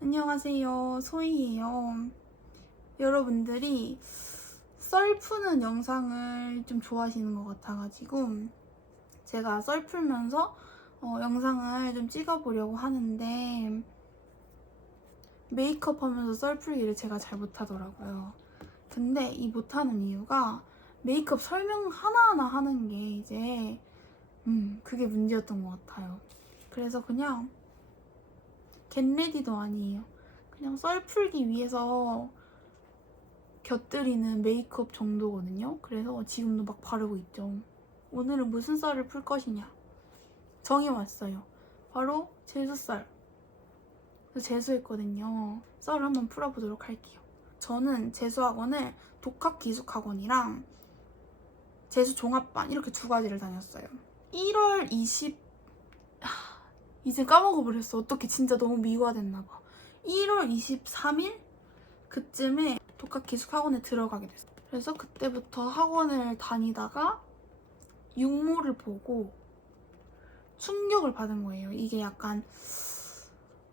안녕하세요. 소희예요. 여러분들이 썰 푸는 영상을 좀 좋아하시는 것 같아가지고 제가 썰 풀면서 영상을 좀 찍어보려고 하는데 메이크업 하면서 썰 풀기를 제가 잘 못하더라고요. 근데 이 못하는 이유가 메이크업 설명 하나하나 하는 게 이제 그게 문제였던 것 같아요. 그래서 그냥 겟레디도 아니에요. 그냥 썰 풀기 위해서 곁들이는 메이크업 정도거든요. 그래서 지금도 막 바르고 있죠. 오늘은 무슨 썰을 풀 것이냐 정해왔어요. 바로 재수썰. 재수했거든요. 썰을 한번 풀어보도록 할게요. 저는 재수학원을 독학기숙학원이랑 재수종합반 이렇게 두 가지를 다녔어요. 1월 20... 이제 까먹어버렸어. 어떻게 진짜 너무 미화됐나봐. 1월 23일? 그쯤에 독학기숙학원에 들어가게 됐어요. 그래서 그때부터 학원을 다니다가 육모를 보고 충격을 받은 거예요. 이게 약간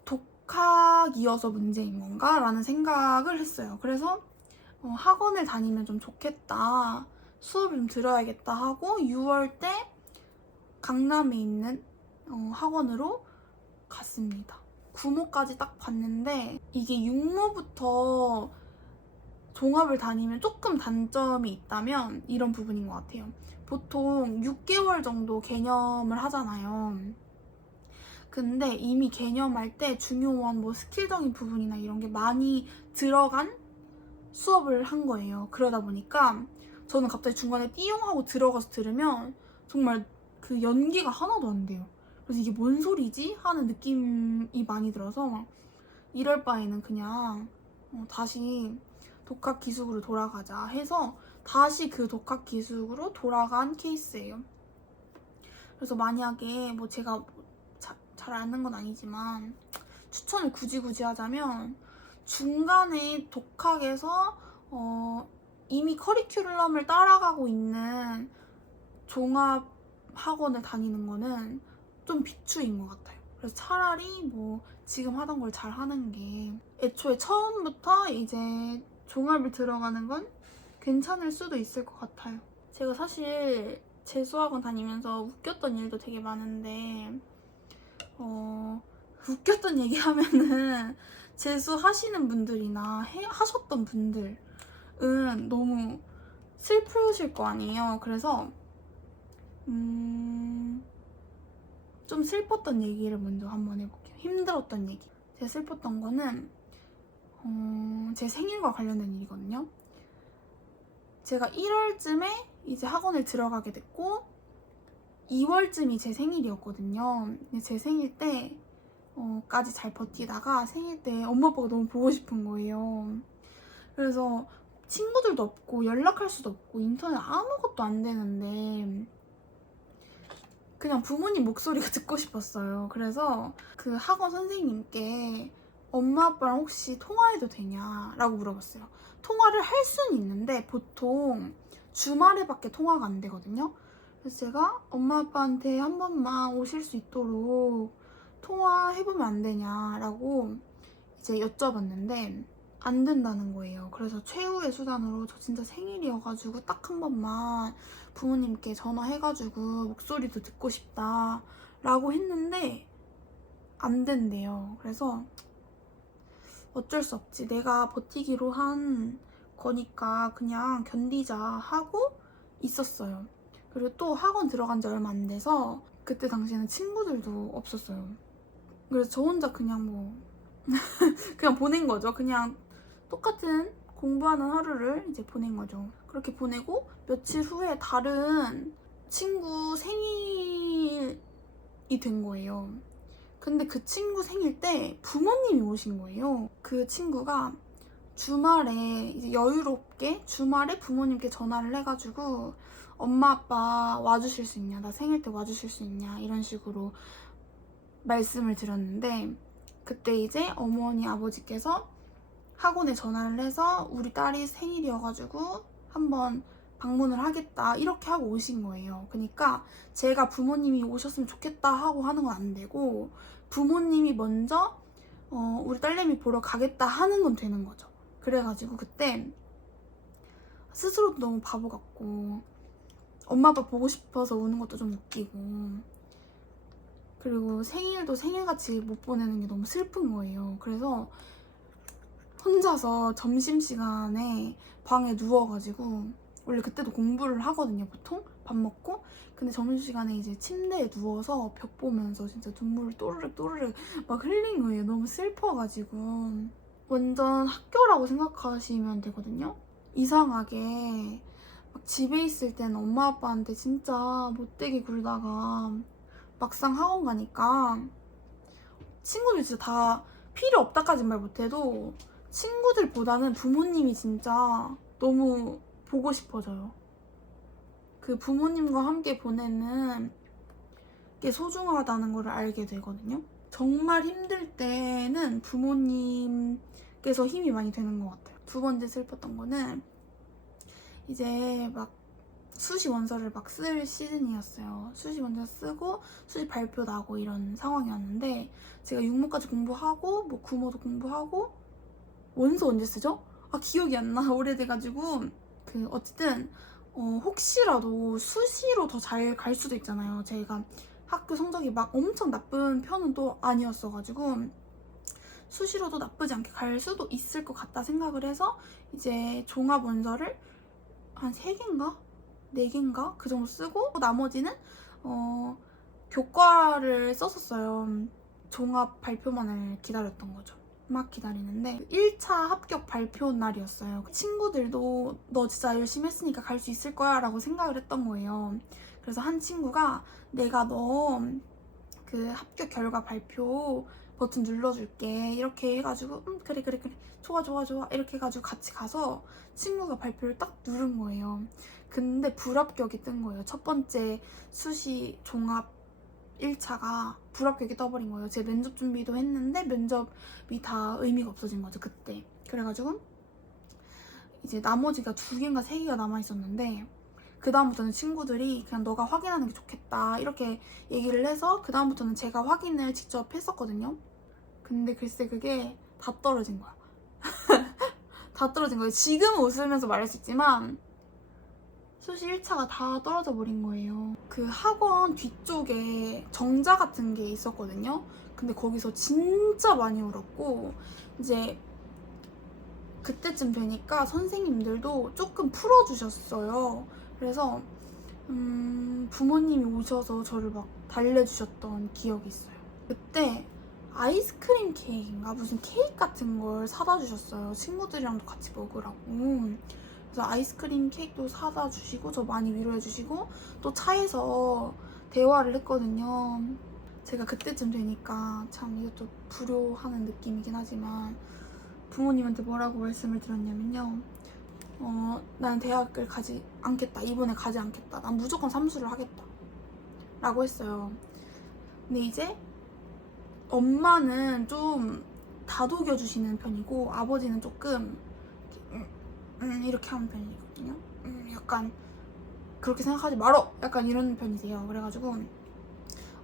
독학이어서 문제인 건가? 라는 생각을 했어요. 그래서 학원을 다니면 좀 좋겠다. 수업을 좀 들어야겠다 하고 6월 때 강남에 있는 학원으로 갔습니다. 구모까지 딱 봤는데 이게 육모부터 종합을 다니면 조금 단점이 있다면 이런 부분인 것 같아요. 보통 6개월 정도 개념을 하잖아요. 근데 이미 개념할 때 중요한 뭐 스킬적인 부분이나 이런 게 많이 들어간 수업을 한 거예요. 그러다 보니까 저는 갑자기 중간에 띠용 하고 들어가서 들으면 정말 그 연기가 하나도 안 돼요. 그래서 이게 뭔 소리지? 하는 느낌이 많이 들어서 막 이럴 바에는 그냥 다시 독학기숙으로 돌아가자 해서 다시 그 독학기숙으로 돌아간 케이스예요. 그래서 만약에 뭐 제가 잘 아는 건 아니지만 추천을 굳이 하자면 중간에 독학에서 이미 커리큘럼을 따라가고 있는 종합 학원을 다니는 거는 좀 비추인 것 같아요. 그래서 차라리 뭐 지금 하던 걸 잘 하는 게 애초에 처음부터 이제 종합을 들어가는 건 괜찮을 수도 있을 것 같아요. 제가 사실 재수학원 다니면서 웃겼던 일도 되게 많은데 웃겼던 얘기 하면은 재수하시는 분들이나 하셨던 분들은 너무 슬프실 거 아니에요. 그래서 좀 슬펐던 얘기를 먼저 한번 해볼게요. 힘들었던 얘기. 제가 슬펐던 거는 제 생일과 관련된 일이거든요. 제가 1월쯤에 이제 학원을 들어가게 됐고 2월쯤이 제 생일이었거든요. 근데 제 생일 때 까지 잘 버티다가 생일 때 엄마 아빠가 너무 보고 싶은 거예요. 그래서 친구들도 없고 연락할 수도 없고 인터넷 아무것도 안 되는데 그냥 부모님 목소리가 듣고 싶었어요. 그래서 그 학원 선생님께 엄마 아빠랑 혹시 통화해도 되냐라고 물어봤어요. 통화를 할 수는 있는데 보통 주말에밖에 통화가 안 되거든요. 그래서 제가 엄마 아빠한테 한 번만 오실 수 있도록 통화해보면 안 되냐라고 이제 여쭤봤는데 안 된다는 거예요. 그래서 최후의 수단으로 저 진짜 생일이어가지고 딱 한 번만 부모님께 전화해가지고 목소리도 듣고 싶다 라고 했는데 안 된대요. 그래서 어쩔 수 없지. 내가 버티기로 한 거니까 그냥 견디자 하고 있었어요. 그리고 또 학원 들어간 지 얼마 안 돼서 그때 당시에는 친구들도 없었어요. 그래서 저 혼자 그냥 뭐 그냥 보낸 거죠. 그냥 똑같은 공부하는 하루를 이제 보낸 거죠. 그렇게 보내고 며칠 후에 다른 친구 생일이 된 거예요. 근데 그 친구 생일 때 부모님이 오신 거예요. 그 친구가 주말에 이제 여유롭게 주말에 부모님께 전화를 해가지고 엄마 아빠 와주실 수 있냐, 나 생일 때 와주실 수 있냐 이런 식으로 말씀을 드렸는데 그때 이제 어머니 아버지께서 학원에 전화를 해서 우리 딸이 생일이어가지고 한번 방문을 하겠다 이렇게 하고 오신 거예요. 그러니까 제가 부모님이 오셨으면 좋겠다 하고 하는 건 안 되고 부모님이 먼저 우리 딸내미 보러 가겠다 하는 건 되는 거죠. 그래가지고 그때 스스로도 너무 바보 같고 엄마 아빠 보고 싶어서 우는 것도 좀 웃기고, 그리고 생일도 생일같이 못 보내는 게 너무 슬픈 거예요. 그래서 혼자서 점심시간에 방에 누워가지고, 원래 그때도 공부를 하거든요, 보통 밥 먹고. 근데 점심시간에 이제 침대에 누워서 벽 보면서 진짜 눈물을 또르륵 또르륵 막 흘린 거예요. 너무 슬퍼가지고. 완전 학교라고 생각하시면 되거든요. 이상하게 막 집에 있을 때는 엄마 아빠한테 진짜 못되게 굴다가 막상 학원 가니까 친구들 진짜 다 필요 없다까진 말 못해도 친구들보다는 부모님이 진짜 너무 보고 싶어져요. 그 부모님과 함께 보내는 게 소중하다는 걸 알게 되거든요. 정말 힘들 때는 부모님께서 힘이 많이 되는 것 같아요. 두 번째 슬펐던 거는 이제 막 수시 원서를 막 쓸 시즌이었어요. 수시 원서 쓰고 수시 발표 나고 이런 상황이었는데, 제가 육모까지 공부하고 뭐 구모도 공부하고 원서 언제 쓰죠? 아, 기억이 안 나. 오래돼가지고. 어쨌든 혹시라도 수시로 더 잘 갈 수도 있잖아요. 제가 학교 성적이 막 엄청 나쁜 편은 또 아니었어가지고 수시로도 나쁘지 않게 갈 수도 있을 것 같다 생각을 해서 이제 종합 원서를 한 3개인가? 4개인가? 그 정도 쓰고 나머지는 교과를 썼었어요. 종합 발표만을 기다렸던 거죠. 막 기다리는데 1차 합격 발표 날이었어요. 친구들도 너 진짜 열심히 했으니까 갈 수 있을 거야 라고 생각을 했던 거예요. 그래서 한 친구가 내가 너 그 합격 결과 발표 버튼 눌러줄게 이렇게 해가지고 그래 좋아 이렇게 해가지고 같이 가서 친구가 발표를 딱 누른 거예요. 근데 불합격이 뜬 거예요. 첫 번째 수시 종합 1차가 불합격이 떠버린 거예요. 제 면접 준비도 했는데 면접이 다 의미가 없어진 거죠, 그때. 그래가지고 이제 나머지가 2개인가 3개가 남아있었는데, 그 다음부터는 친구들이 그냥 너가 확인하는 게 좋겠다 이렇게 얘기를 해서 그 다음부터는 제가 확인을 직접 했었거든요. 근데 글쎄 그게 다 떨어진 거야. 다 떨어진 거예요. 지금은 웃으면서 말할 수 있지만 수시 1차가 다 떨어져 버린 거예요. 그 학원 뒤쪽에 정자 같은 게 있었거든요. 근데 거기서 진짜 많이 울었고, 이제 그때쯤 되니까 선생님들도 조금 풀어주셨어요. 그래서 부모님이 오셔서 저를 막 달래주셨던 기억이 있어요. 그때 아이스크림 케이크인가 무슨 케이크 같은 걸 사다 주셨어요. 친구들이랑도 같이 먹으라고. 그래서 아이스크림 케이크도 사다 주시고 저 많이 위로해 주시고, 또 차에서 대화를 했거든요. 제가 그때쯤 되니까 참 이것도 불효하는 느낌이긴 하지만 부모님한테 뭐라고 말씀을 드렸냐면요. 나는 대학을 가지 않겠다. 이번에 가지 않겠다. 난 무조건 삼수를 하겠다. 라고 했어요. 근데 이제 엄마는 좀 다독여주시는 편이고 아버지는 조금 이렇게 하는 편이거든요. 약간 그렇게 생각하지 말어! 약간 이런 편이세요. 그래가지고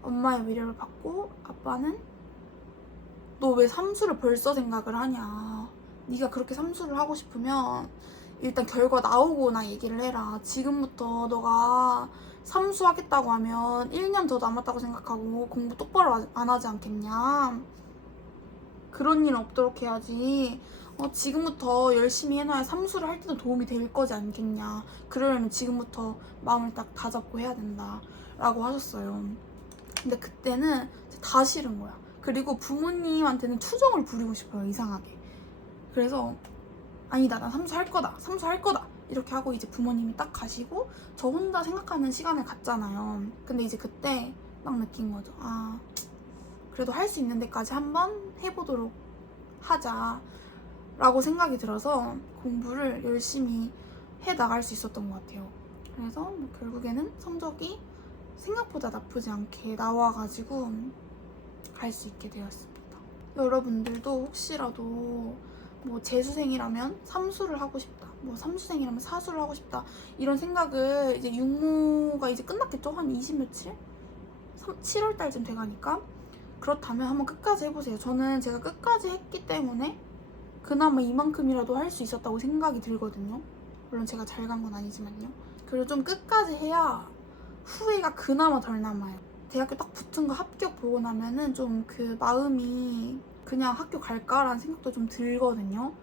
엄마의 위로를 받고 아빠는 너 왜 삼수를 벌써 생각을 하냐. 네가 그렇게 삼수를 하고 싶으면 일단 결과 나오고나 얘기를 해라. 지금부터 너가 삼수 하겠다고 하면 1년 더 남았다고 생각하고 공부 똑바로 안 하지 않겠냐. 그런 일은 없도록 해야지. 지금부터 열심히 해놔야 삼수를 할 때도 도움이 될 거지 않겠냐. 그러려면 지금부터 마음을 딱 다잡고 해야 된다 라고 하셨어요. 근데 그때는 다 싫은 거야. 그리고 부모님한테는 투정을 부리고 싶어요, 이상하게. 그래서 아니다, 나 삼수 할 거다 이렇게 하고 이제 부모님이 딱 가시고 저 혼자 생각하는 시간을 갖잖아요. 근데 이제 그때 딱 느낀 거죠. 아, 그래도 할 수 있는 데까지 한번 해보도록 하자 라고 생각이 들어서 공부를 열심히 해 나갈 수 있었던 것 같아요. 그래서 뭐 결국에는 성적이 생각보다 나쁘지 않게 나와가지고 갈 수 있게 되었습니다. 여러분들도 혹시라도 뭐 재수생이라면 삼수를 하고 싶다, 뭐 삼수생이라면 사수를 하고 싶다 이런 생각을, 이제 육모가 이제 끝났겠죠? 한 20 며칠? 7월 달쯤 돼가니까 그렇다면 한번 끝까지 해보세요. 저는 제가 끝까지 했기 때문에 그나마 이만큼이라도 할 수 있었다고 생각이 들거든요. 물론 제가 잘 간 건 아니지만요. 그리고 좀 끝까지 해야 후회가 그나마 덜 남아요. 대학교 딱 붙은 거 합격 보고 나면은 좀 그 마음이 그냥 학교 갈까라는 생각도 좀 들거든요.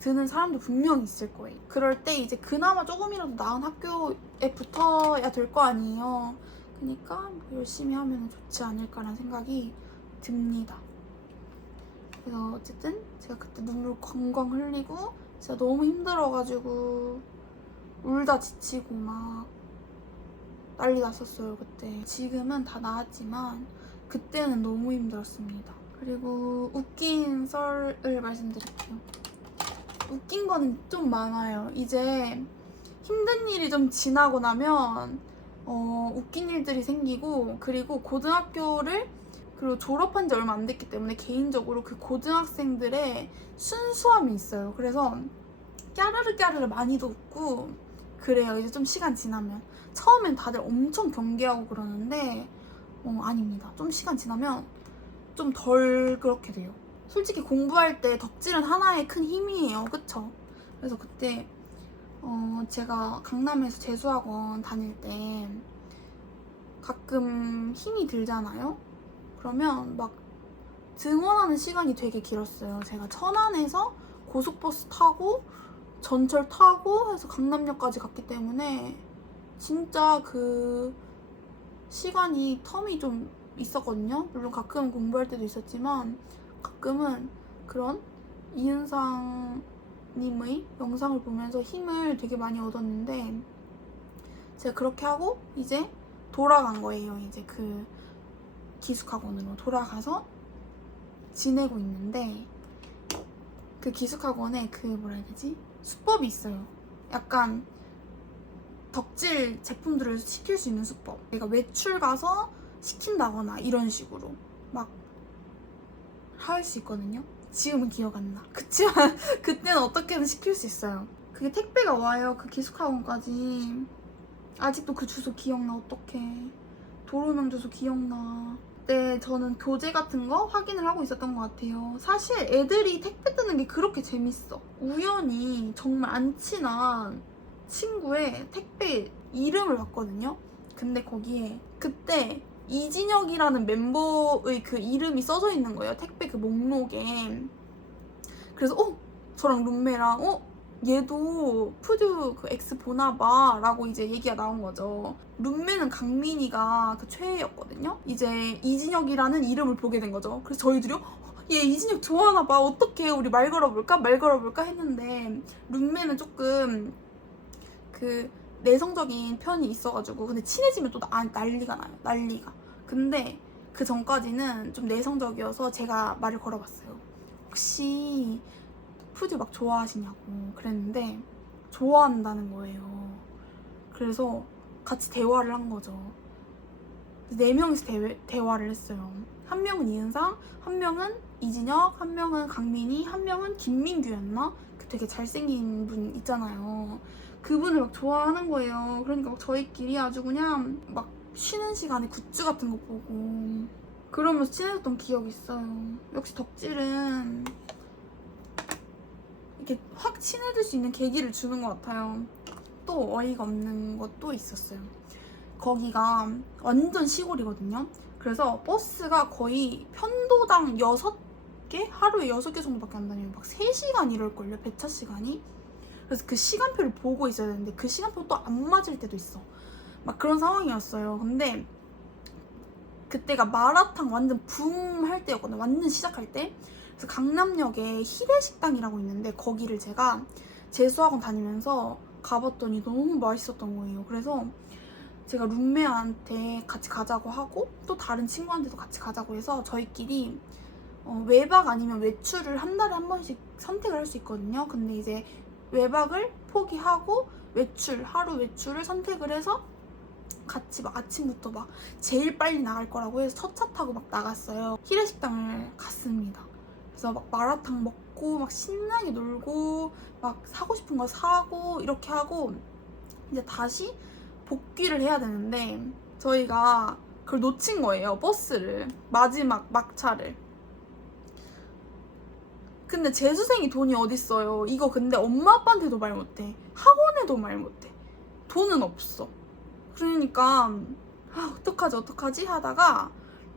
드는 사람도 분명히 있을 거예요. 그럴 때 이제 그나마 조금이라도 나은 학교에 붙어야 될 거 아니에요. 그러니까 열심히 하면 좋지 않을까라는 생각이 듭니다. 그래서 어쨌든 제가 그때 눈물 광광 흘리고 진짜 너무 힘들어가지고 울다 지치고 막 난리 났었어요 그때. 지금은 다 나았지만 그때는 너무 힘들었습니다. 그리고 웃긴 썰을 말씀드릴게요. 웃긴 거는 좀 많아요. 이제 힘든 일이 좀 지나고 나면 웃긴 일들이 생기고, 그리고 고등학교를 그리고 졸업한 지 얼마 안 됐기 때문에 개인적으로 그 고등학생들의 순수함이 있어요. 그래서 까르르 까르르 많이도 웃고 그래요. 이제 좀 시간 지나면. 처음엔 다들 엄청 경계하고 그러는데 아닙니다. 좀 시간 지나면 좀 덜 그렇게 돼요. 솔직히 공부할 때 덕질은 하나의 큰 힘이에요. 그쵸? 그래서 그때 제가 강남에서 재수학원 다닐 때 가끔 힘이 들잖아요? 그러면 막 등원하는 시간이 되게 길었어요. 제가 천안에서 고속버스 타고 전철 타고 해서 강남역까지 갔기 때문에 진짜 그 시간이 텀이 좀 있었거든요. 물론 가끔은 공부할 때도 있었지만 가끔은 그런 이은상님의 영상을 보면서 힘을 되게 많이 얻었는데, 제가 그렇게 하고 이제 돌아간 거예요. 이제 그 기숙학원으로 돌아가서 지내고 있는데, 그 기숙학원에 그 뭐라 해야 되지? 수법이 있어요. 약간 덕질 제품들을 시킬 수 있는 수법. 내가 외출 가서 시킨다거나 이런 식으로 막 할 수 있거든요. 지금은 기억 안 나. 그치만 그때는 어떻게든 시킬 수 있어요. 그게 택배가 와요. 그 기숙학원까지. 아직도 그 주소 기억나. 어떡해. 도로명 주소 기억나. 그때 저는 교재 같은 거 확인을 하고 있었던 것 같아요. 사실 애들이 택배 뜨는 게 그렇게 재밌어. 우연히 정말 안 친한 친구의 택배 이름을 봤거든요. 근데 거기에 그때 이진혁이라는 멤버의 그 이름이 써져 있는 거예요. 택배 그 목록에. 그래서 저랑 룸메랑 얘도 푸드 그 X 보나봐 라고 이제 얘기가 나온 거죠. 룸메는 강민이가 그 최애였거든요. 이제 이진혁이라는 이름을 보게 된 거죠. 그래서 저희들이 얘 이진혁 좋아하나봐. 어떡해, 우리 말 걸어볼까 했는데, 룸메는 조금 그 내성적인 편이 있어가지고, 근데 친해지면 또 난리가 나요. 난리가. 근데 그 전까지는 좀 내성적이어서 제가 말을 걸어봤어요. 혹시 푸드 막 좋아하시냐고 그랬는데 좋아한다는 거예요. 그래서 같이 대화를 한 거죠. 4명이서 대화를 했어요. 한 명은 이은상, 한 명은 이진혁, 한 명은 강민이, 한 명은 김민규였나? 그 되게 잘생긴 분 있잖아요. 그분을 막 좋아하는 거예요. 그러니까 막 저희끼리 아주 그냥 막 쉬는 시간에 굿즈 같은 거 보고 그러면서 친해졌던 기억이 있어요. 역시 덕질은 이렇게 확 친해질 수 있는 계기를 주는 것 같아요. 또 어이가 없는 것도 있었어요. 거기가 완전 시골이거든요. 그래서 버스가 거의 편도당 6개? 하루에 6개 정도밖에 안 다녀요. 막 3시간 이럴걸요, 배차 시간이. 그래서 그 시간표를 보고 있어야 되는데 그 시간표 또 안 맞을 때도 있어. 막 그런 상황이었어요. 근데 그때가 마라탕 완전 붐 할 때였거든요. 완전 시작할 때. 그래서 강남역에 희대식당이라고 있는데 거기를 제가 재수학원 다니면서 가봤더니 너무 맛있었던 거예요. 그래서 제가 룸메한테 같이 가자고 하고 또 다른 친구한테도 같이 가자고 해서 저희끼리 외박 아니면 외출을 한 달에 한 번씩 선택을 할 수 있거든요. 근데 이제 외박을 포기하고 하루 외출을 선택을 해서 같이 막 아침부터 막 제일 빨리 나갈 거라고 해서 첫 차 타고 막 나갔어요. 희대식당을 갔습니다. 그래서 막 마라탕 먹고 막 신나게 놀고 막 사고 싶은 거 사고 이렇게 하고 이제 다시 복귀를 해야 되는데 저희가 그걸 놓친 거예요. 버스를. 마지막 막차를. 근데 재수생이 돈이 어딨어요. 이거 근데 엄마 아빠한테도 말 못해. 학원에도 말 못해. 돈은 없어. 그러니까 어떡하지 하다가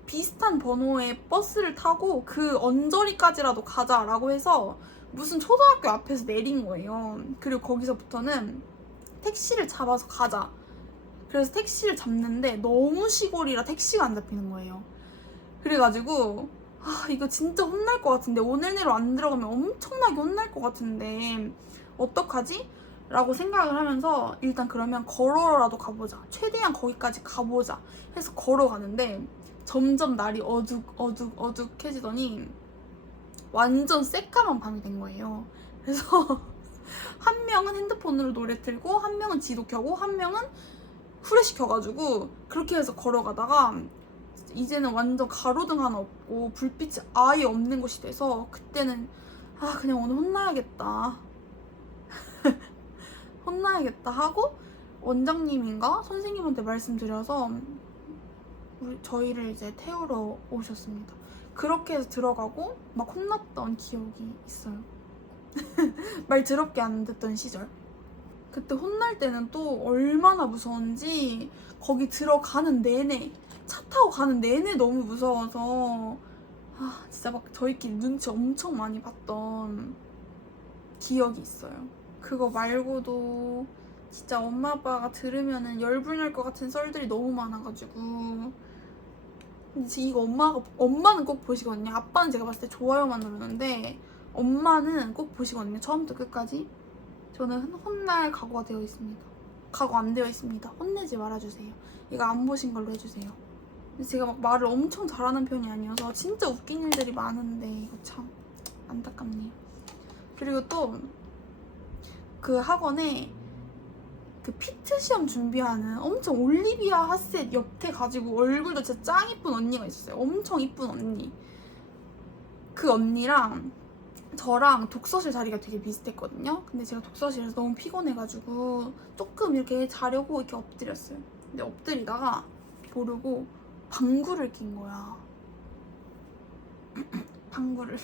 비슷한 번호의 버스를 타고 그 언저리까지라도 가자라고 해서 무슨 초등학교 앞에서 내린 거예요. 그리고 거기서부터는 택시를 잡아서 가자. 그래서 택시를 잡는데 너무 시골이라 택시가 안 잡히는 거예요. 그래가지고 이거 진짜 혼날 것 같은데, 오늘 내로 안 들어가면 엄청나게 혼날 것 같은데 어떡하지? 라고 생각을 하면서 일단 그러면 걸어라도 가보자. 최대한 거기까지 가보자 해서 걸어가는데 점점 날이 어둑해지더니 완전 새까만 밤이 된 거예요. 그래서 한 명은 핸드폰으로 노래 틀고 한 명은 지도 켜고 한 명은 후레쉬 켜가지고 그렇게 해서 걸어가다가 이제는 완전 가로등 하나 없고 불빛이 아예 없는 곳이 돼서 그때는 그냥 오늘 혼나야겠다 혼나야겠다 하고 원장님인가 선생님한테 말씀드려서 저희를 이제 태우러 오셨습니다. 그렇게 해서 들어가고 막 혼났던 기억이 있어요. 말 더럽게 안 듣던 시절. 그때 혼날 때는 또 얼마나 무서운지 거기 들어가는 내내, 차 타고 가는 내내 너무 무서워서 진짜 막 저희끼리 눈치 엄청 많이 봤던 기억이 있어요. 그거 말고도 진짜 엄마 아빠가 들으면은 열불날 것 같은 썰들이 너무 많아가지고 근데 이거 엄마는 꼭 보시거든요. 아빠는 제가 봤을 때 좋아요만 누르는데 엄마는 꼭 보시거든요. 처음부터 끝까지. 저는 혼날 각오가 되어 있습니다. 각오 안 되어 있습니다. 혼내지 말아주세요. 이거 안 보신 걸로 해주세요. 제가 막 말을 엄청 잘하는 편이 아니어서 진짜 웃긴 일들이 많은데 이거 참 안타깝네요. 그리고 또 그 학원에 그 피트 시험 준비하는 엄청 올리비아 하셋 옆에 가지고 얼굴도 진짜 짱 이쁜 언니가 있었어요. 엄청 이쁜 언니. 그 언니랑 저랑 독서실 자리가 되게 비슷했거든요. 근데 제가 독서실에서 너무 피곤해가지고 조금 이렇게 자려고 이렇게 엎드렸어요. 근데 엎드리다가 모르고 방구를 낀 거야. 방구를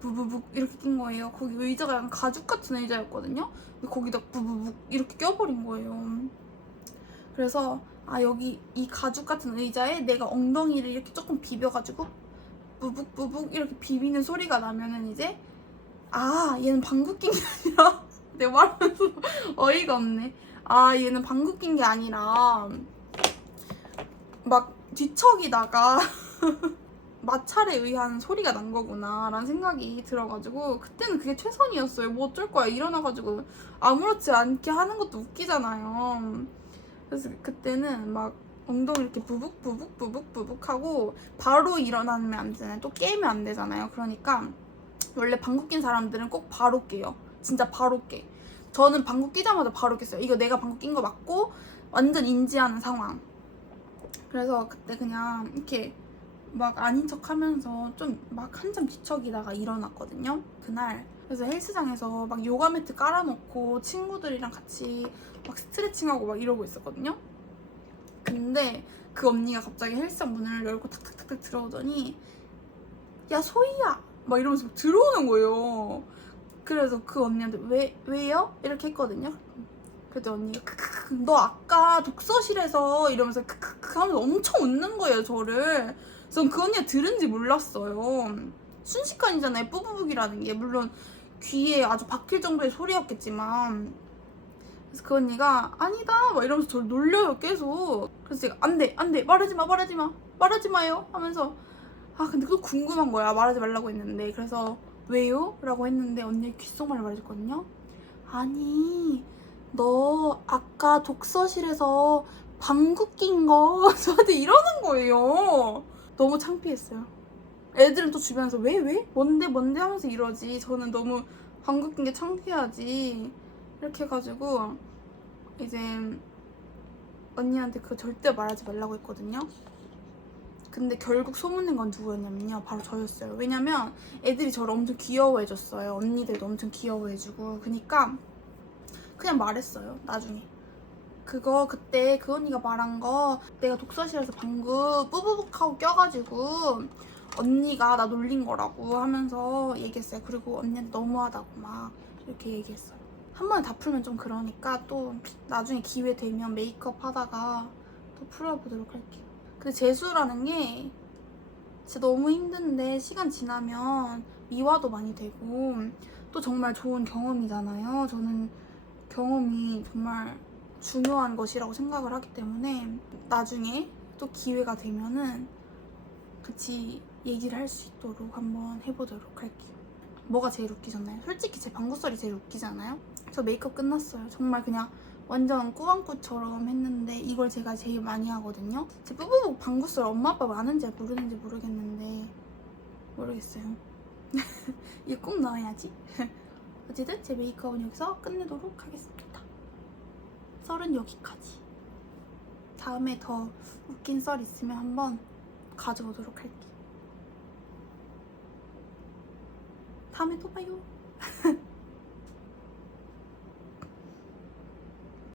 부부북 이렇게 낀 거예요. 거기 의자가 약간 가죽 같은 의자였거든요. 근데 거기다 부부북 이렇게 껴버린 거예요. 그래서 여기 이 가죽 같은 의자에 내가 엉덩이를 이렇게 조금 비벼가지고 부북부북 이렇게 비비는 소리가 나면은 이제 얘는 방구 낀 게 아니라 내가 말하면서 어이가 없네. 얘는 방구 낀 게 아니라 막 뒤척이다가 마찰에 의한 소리가 난 거구나 라는 생각이 들어가지고 그때는 그게 최선이었어요. 뭐 어쩔 거야. 일어나가지고 아무렇지 않게 하는 것도 웃기잖아요. 그래서 그때는 막 엉덩이 이렇게 부북 하고 바로 일어나면 안 되잖아요. 또 깨면 안 되잖아요. 그러니까 원래 방구 낀 사람들은 꼭 바로 깨요. 진짜 바로 깨. 저는 방구 끼자마자 바로 깼어요. 이거 내가 방구 낀 거 맞고 완전 인지하는 상황. 그래서 그때 그냥 이렇게 막 아닌 척 하면서 좀 막 한참 뒤척이다가 일어났거든요. 그날. 그래서 헬스장에서 막 요가 매트 깔아놓고 친구들이랑 같이 막 스트레칭하고 막 이러고 있었거든요. 근데 그 언니가 갑자기 헬스장 문을 열고 탁탁탁탁 들어오더니 야 소희야 막 이러면서 막 들어오는 거예요. 그래서 그 언니한테 왜요? 이렇게 했거든요. 그랬더니 언니가 크크크 너 아까 독서실에서 이러면서 크크크 하면서 엄청 웃는 거예요 저를. 그래서 그 언니가 들은지 몰랐어요. 순식간이잖아요 뿌부북이라는 게. 물론 귀에 아주 박힐 정도의 소리였겠지만. 그래서 그 언니가 아니다 막 이러면서 저를 놀려요 계속. 그래서 제가 안돼 말하지 마요 하면서 근데 또 궁금한 거야. 말하지 말라고 했는데. 그래서 왜요? 라고 했는데 언니가 귓속말을 말해줬거든요. 아니 너 아까 독서실에서 방구 낀 거 저한테 이러는 거예요. 너무 창피했어요. 애들은 또 주변에서 왜? 뭔데 하면서 이러지. 저는 너무 방구 낀 게 창피하지. 이렇게 해가지고 이제 언니한테 그거 절대 말하지 말라고 했거든요. 근데 결국 소문낸 건 누구였냐면요. 바로 저였어요. 왜냐면 애들이 저를 엄청 귀여워해줬어요. 언니들도 엄청 귀여워해주고. 그니까 그냥 말했어요. 나중에. 그거 그때 그 언니가 말한 거 내가 독서실에서 방구 뿌부북 하고 껴가지고 언니가 나 놀린 거라고 하면서 얘기했어요. 그리고 언니한테 너무하다고 막 이렇게 얘기했어요. 한 번에 다 풀면 좀 그러니까 또 나중에 기회 되면 메이크업 하다가 또 풀어보도록 할게요. 근데 재수라는 게 진짜 너무 힘든데 시간 지나면 미화도 많이 되고 또 정말 좋은 경험이잖아요. 저는 경험이 정말 중요한 것이라고 생각을 하기 때문에 나중에 또 기회가 되면은 같이 얘기를 할 수 있도록 한번 해보도록 할게요. 뭐가 제일 웃기셨나요? 솔직히 제 방구썰이 제일 웃기잖아요? 저 메이크업 끝났어요. 정말 그냥 완전 꾸안꾸처럼 했는데 이걸 제가 제일 많이 하거든요. 제 뿌뿌북 방구썰 엄마 아빠 아는지 모르는지 모르겠는데 모르겠어요. 이거 꼭 넣어야지. 어쨌든 제 메이크업은 여기서 끝내도록 하겠습니다. 썰은 여기까지. 다음에 더 웃긴 썰 있으면 한번 가져오도록 할게요. 다음에 또 봐요.